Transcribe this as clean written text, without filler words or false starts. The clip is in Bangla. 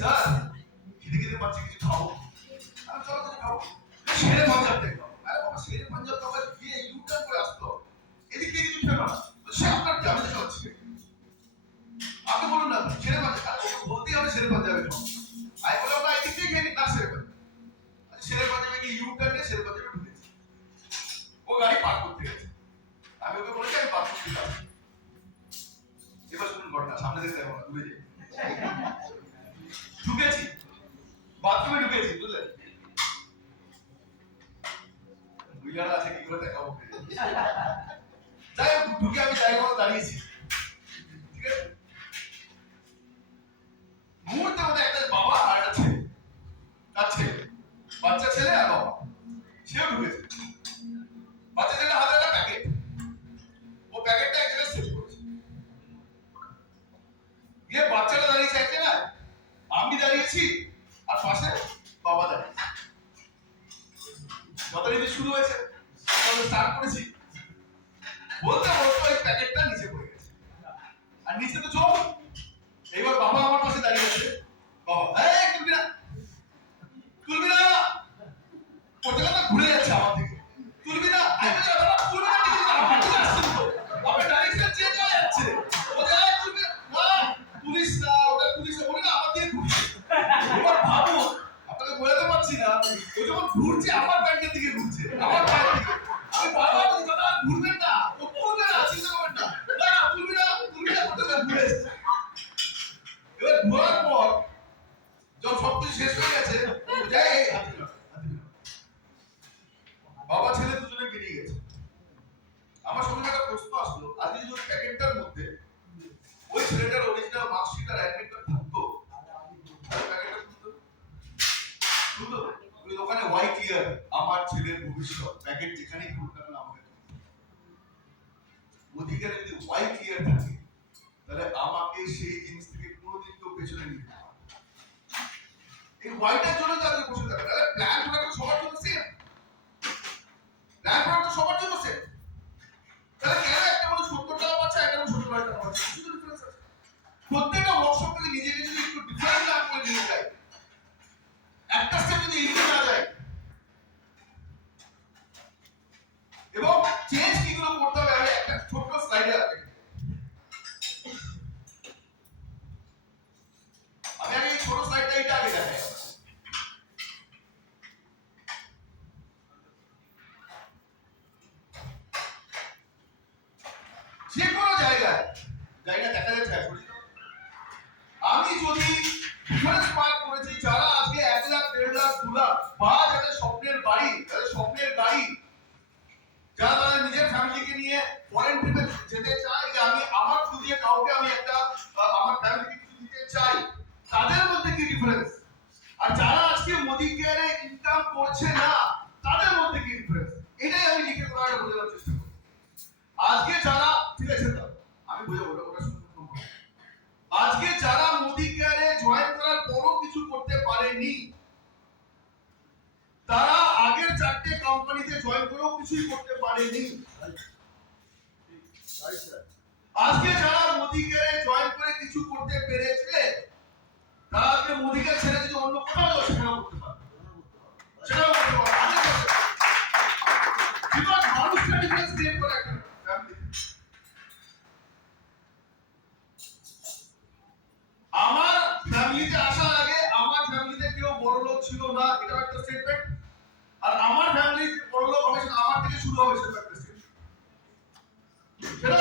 স্যার খিদে খিদে পাচ্ছি, কিছু খাবো। আমি চলো কিছু খাবো। শেরে পাঞ্জাব দেখলাম। আরে বাবা, শেরে পাঞ্জাব তো আবার গিয়ে ইউটার্ন করে আসতো, এদিক দিয়ে কিছু খেলো না। সে আপনার কি, আমি দেখে হচ্ছে আপনি বলুন না শেরে পাঞ্জাব, আরে ওকে বলতেই হবে শেরে পাঞ্জাবে খাও। আমি বললাম না, এদিক দিয়ে খেয়ে না শেরে পাঞ্জাব। শেরে পাঞ্জাবে গিয়ে ইউটার্নে শেরে পাঞ্জাবে ঢুকেছে। ও গাড়ি পার্ক করতে গেছে। আমি ওকে বলেছি আমি পার্ক করতে যাচ্ছি। এবার শুনুন ঘটনা, সামনে দেখতে হবে না, দূরে যাই। ঢুকেছি, বাথরুমে ঢুকেছি, বুঝলেন? মহিলারা আছে কি করে দেখাবো। যাই হোক, ঢুকে আমি জায়গা মতো দাঁড়িয়েছি, ঠিক আছে? মুহূর্তে মধ্যে একটা বাবা আর একটা ছেলে, তার ছেলে, বাচ্চা ছেলে আর বাবা, সেও ঢুকেছে। বাচ্চা ছেলে হাতে একটা প্যাকেট, ও প্যাকেটটা এক জায়গায় সেট করেছে। গিয়ে বাচ্চাটা দাঁড়িয়েছে এক জায়গায়, আমি দাঁড়িয়েছি, আর পাশে বাবা দাঁড়িয়েছে। যথারীতি শুরু হয়েছে, স্টার্ট করেছি, বলতে বলতে ওই প্যাকেটটা নিচে পড়ে গেছে, আর নিচে তো চোখ। এইবার বাবা আমার পাশে দাঁড়িয়ে আছে। বাবা, এই তুলবি না, তুলবি না, করতে করতে ঘুরে যাচ্ছে আমার দিকে, তুলবি না। আমি বলি বাবা তুলবি না, কিছু না, আমার দিকে আসছেন তো, আপনার ডাইরেকশন চেঞ্জ হয়ে যাচ্ছে। বলে এই তুলবি না, পুলিশ না, ওটা পুলিশ না, বলে না আমার দিকে ঘুরছে। এবার ভাবো, আপনাকে বোঝাতে পারছি না, ও যখন ঘুরছে আমার ব্যাংকের দিকে ঘুরছে, আমার পায়ের দিকে। আমি বাবা বলি দাদা ঘুরবেন না, ও তুলবে না, চিন্তা করবেন না, না তুলবি না, তুলবি না, করতে ঘুরে এসছে। এবার ঘোরার পর যখন সবকিছু শেষ হয়ে গেছে, বাবা ছেলে দুজনে বেরিয়ে গেছে। আমার সঙ্গে একটা প্রশ্ন আসলো, আজকে যদি প্যাকেটটার মধ্যে ওই ছেলেটার অরিজিনাল মার্কশিট আর অ্যাডমিট কার্ড থাকতো, প্যাকেটটা খুলতো, ওই দোকানে ওয়াই ক্লিয়ার আমার ছেলের ভবিষ্যৎ, প্যাকেট যেখানেই খুলতে হবে আমাকে অধিকারে যদি ওয়াই ক্লিয়ার থাকে, তাহলে আমাকে সেই জিনিস থেকে কোনোদিন কেউ পেছনে নিতে পারে। এই ওয়াইটার জন্য তাদের বসে থাকে, তাহলে প্ল্যান প্রোডাক্ট সবার জন্য সেম, প্ল্যান প্রোডাক্ট সবার জন্য সেম। তাহলে কেন একটা মানুষ 70 টাকা পাচ্ছে, একটা মানুষ 70 টাকা পাচ্ছে? শুধু ডিফারেন্স আছে। প্রত্যেকটা ওয়ার্কশপ থেকে নিজেকে যদি একটু ডিফারেন্ট লাভ করে নিয়ে যায়, একটা স্টেপ যদি এগিয়ে না যায়, এবং চেঞ্জ কিগুলো করতে হবে, আমি একটা ছোট্ট স্লাইডে আছে, আমি আগে এই ছোট স্লাইডটা এটা আগে দেখাই। যে কোনো জায়গায় জায়গা দেখা যাচ্ছে, আমি যদি ডিফারেন্স মার্ক করেছি, যারা আজকে 1 লাখ 1.5 লাখ 2 লাখ বা যাদের স্বপ্নের বাড়ি, যাদের স্বপ্নের গাড়ি, যারা তাদের নিজের ফ্যামিলিকে নিয়ে ফরেন ট্রিপে যেতে চায়, যে আমি আমার থ্রু দিয়ে কাউকে আমি একটা আমার ফ্যামিলিকে কিছু দিতে চাই, তাদের মধ্যে কি ডিফারেন্স? আর যারা আজকে মোদি কেয়ারে ইনকাম করছে না, তাদের মধ্যে কি ডিফারেন্স? এটাই আমি লিখে কোথাও বোঝানোর চেষ্টা করি। আজকে যারা, ঠিক আছে দাদা আমি বোঝাবো, ওটা শুনুন। আজকে যারা মোদি কেয়ারে জয়েন করার পরও কিছু করতে পারেনি, তারা আগের 4টে কোম্পানিতে জয়েন করেও কিছুই করতে পারেনি। আজকে যারা মোদি কেয়ারে জয়েন করে কিছু করতে পেরেছে, তারা আজকে মোদি কেয়ার ছেড়ে যদি অন্য কোথাও যাও, সেখানেও করতে পারে, সেটাও করতে পারে। বিকজ মানুষটা ডিফারেন্স ক্রিয়েট করে একটা ফ্যামিলি। আমার ফ্যামিলিতে আসার আগে আমার ফ্যামিলিতে কেউ বড় লোক ছিল না, এটা একটা স্টেটমেন্ট। আর আমার ফ্যামিলিতে বড় লোক হবে, আমার থেকে শুরু হবে, সেটা একটা স্টেটমেন্ট। সেটা